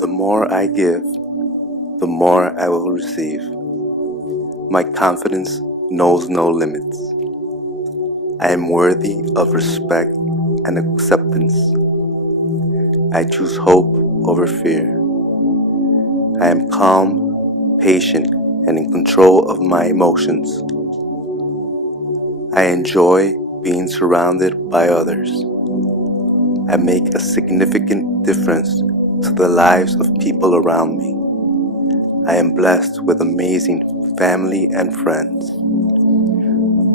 The more I give, the more I will receive. My confidence knows no limits. I am worthy of respect and acceptance. I choose hope over fear. I am calm, patient, and in control of my emotions. I enjoy being surrounded by others. I make a significant difference to the lives of people around me. I am blessed with amazing family and friends.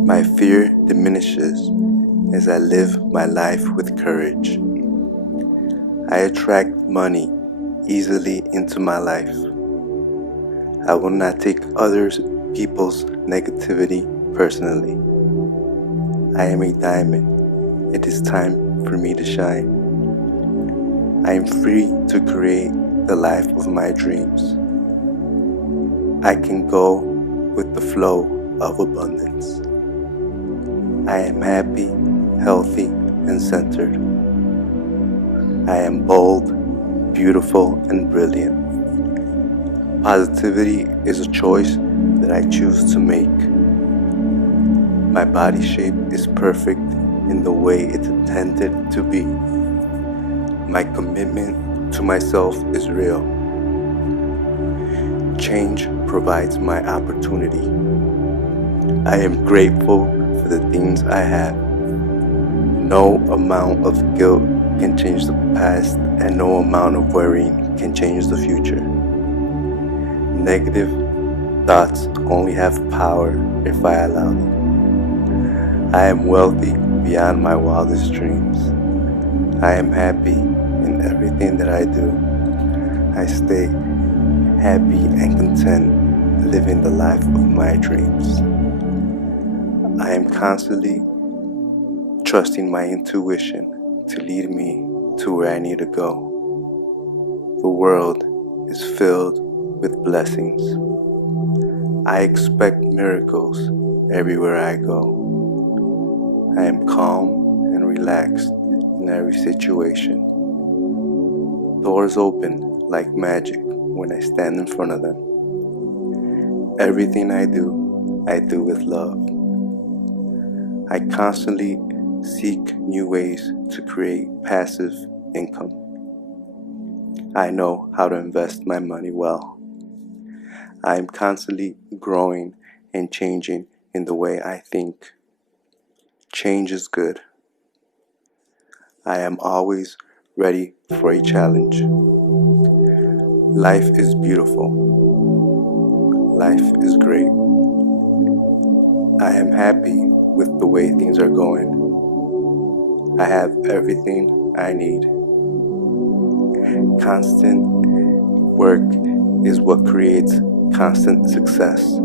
My fear diminishes as I live my life with courage. I attract money easily into my life. I will not take other people's negativity personally. I am a diamond. It is time for me to shine. I am free to create the life of my dreams. I can go with the flow of abundance. I am happy, healthy, and centered. I am bold, beautiful, and brilliant. Positivity is a choice that I choose to make. My body shape is perfect in the way it's intended to be. My commitment to myself is real. Change provides my opportunity. I am grateful for the things I have. No amount of guilt can change the past, and no amount of worrying can change the future. Negative thoughts only have power if I allow them. I am wealthy beyond my wildest dreams. I am happy in everything that I do. I stay happy and content living the life of my dreams. I am constantly trusting my intuition to lead me to where I need to go. The world is filled with blessings. I expect miracles everywhere I go. I am calm and relaxed in every situation. Doors open like magic when I stand in front of them. Everything I do with love. I constantly seek new ways to create passive income. I know how to invest my money well. I am constantly growing and changing in the way I think. Change is good. I am always ready for a challenge. Life is beautiful. Life is great. I am happy with the way things are going. I have everything I need. Constant work is what creates constant success.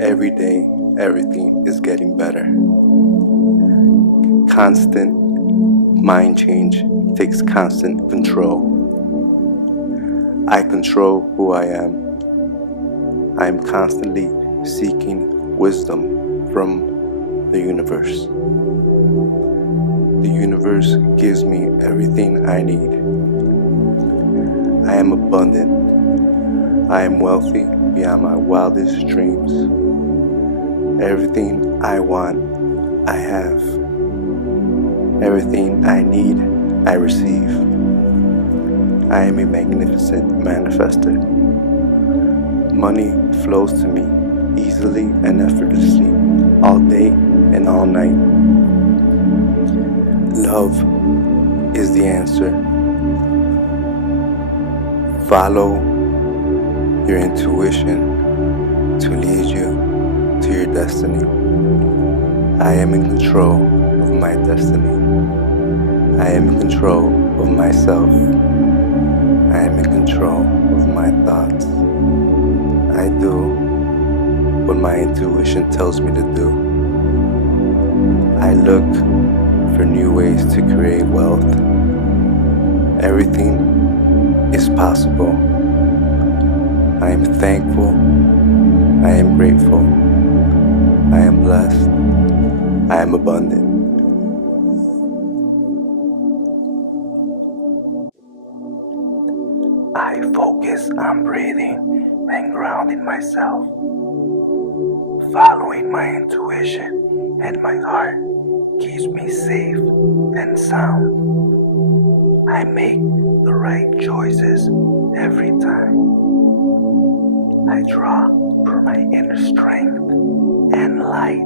Every day, everything is getting better. Constant mind change takes constant control. I control who I am. I am constantly seeking wisdom from the universe. The universe gives me everything I need. I am abundant. I am wealthy beyond my wildest dreams. Everything I want, I have. Everything I need, I receive. I am a magnificent manifester. Money flows to me easily and effortlessly, all day and all night. Love is the answer. Follow your intuition to lead you to your destiny. I am in control of my destiny. I am in control of myself. I am in control of my thoughts. I do what my intuition tells me to do. I look for new ways to create wealth. Everything is possible. I am thankful. I am grateful. I am blessed. I am abundant. I focus on breathing and grounding myself, following my intuition and my heart keeps me safe and sound. I make the right choices every time. I draw from my inner strength and light.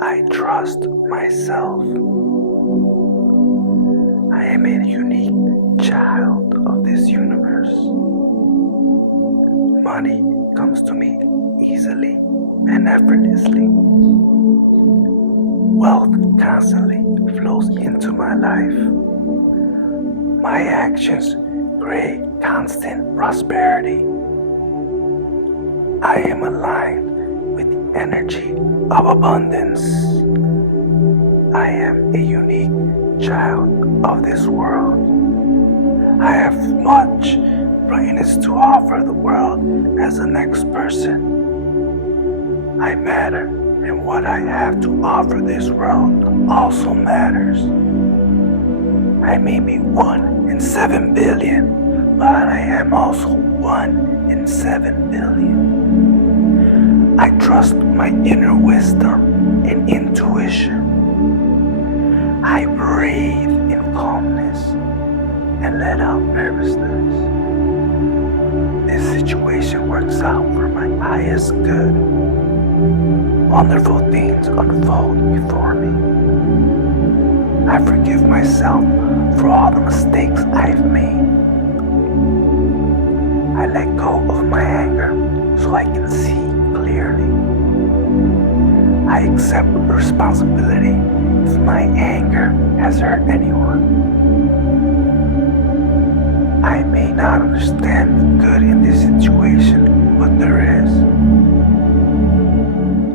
I trust myself. I am a unique child of this universe. Money comes to me easily and effortlessly. Wealth constantly flows into my life. My actions create constant prosperity. I am aligned with the energy of abundance. I am a unique child of this world. I have much brightness to offer the world as the next person. I matter, and what I have to offer this world also matters. I may be 1 in 7 billion, but I am also 1 in 7 billion. I trust my inner wisdom and intuition. I breathe in calmness and let out nervousness. This situation works out for my highest good. Wonderful things unfold before me. I forgive myself for all the mistakes I've made. I let go of my anger so I can see clearly. I accept responsibility if my anger has hurt anyone. I may not understand the good in this situation, but there is.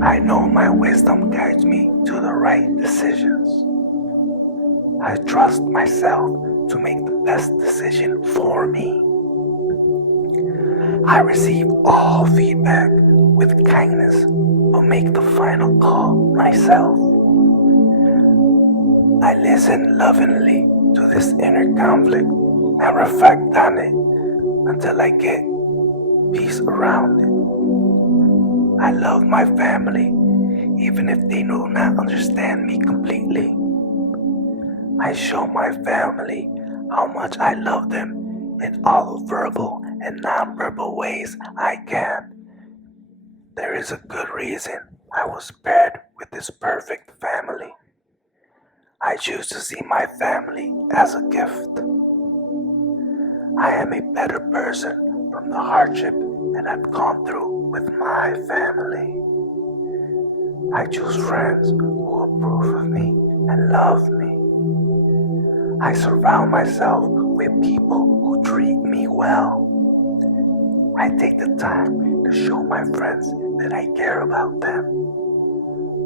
I know my wisdom guides me to the right decisions. I trust myself to make the best decision for me. I receive all feedback with kindness, but make the final call myself. I listen lovingly to this inner conflict and reflect on it until I get peace around it. I love my family even if they do not understand me completely. I show my family how much I love them in all verbal and non-verbal ways I can. There is a good reason I was paired with this perfect family. I choose to see my family as a gift. I am a better person from the hardship that I've gone through with my family. I choose friends who approve of me and love me. I surround myself with people who treat me well. I take the time to show my friends that I care about them.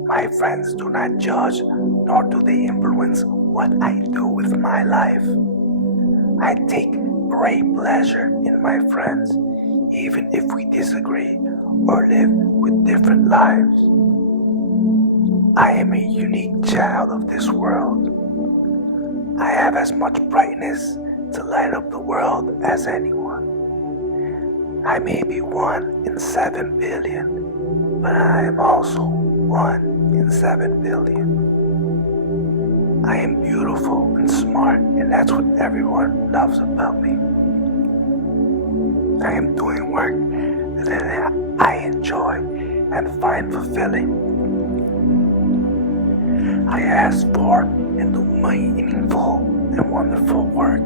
My friends do not judge, nor do they influence what I do with my life. I take great pleasure in my friends, even if we disagree or live with different lives. I am a unique child of this world. I have as much brightness to light up the world as anyone. I may be 1 in 7 billion, but I am also 1 in 7 billion. I am beautiful and smart, and that's what everyone loves about me. I am doing work that I enjoy and find fulfilling. I ask for and do meaningful and wonderful work.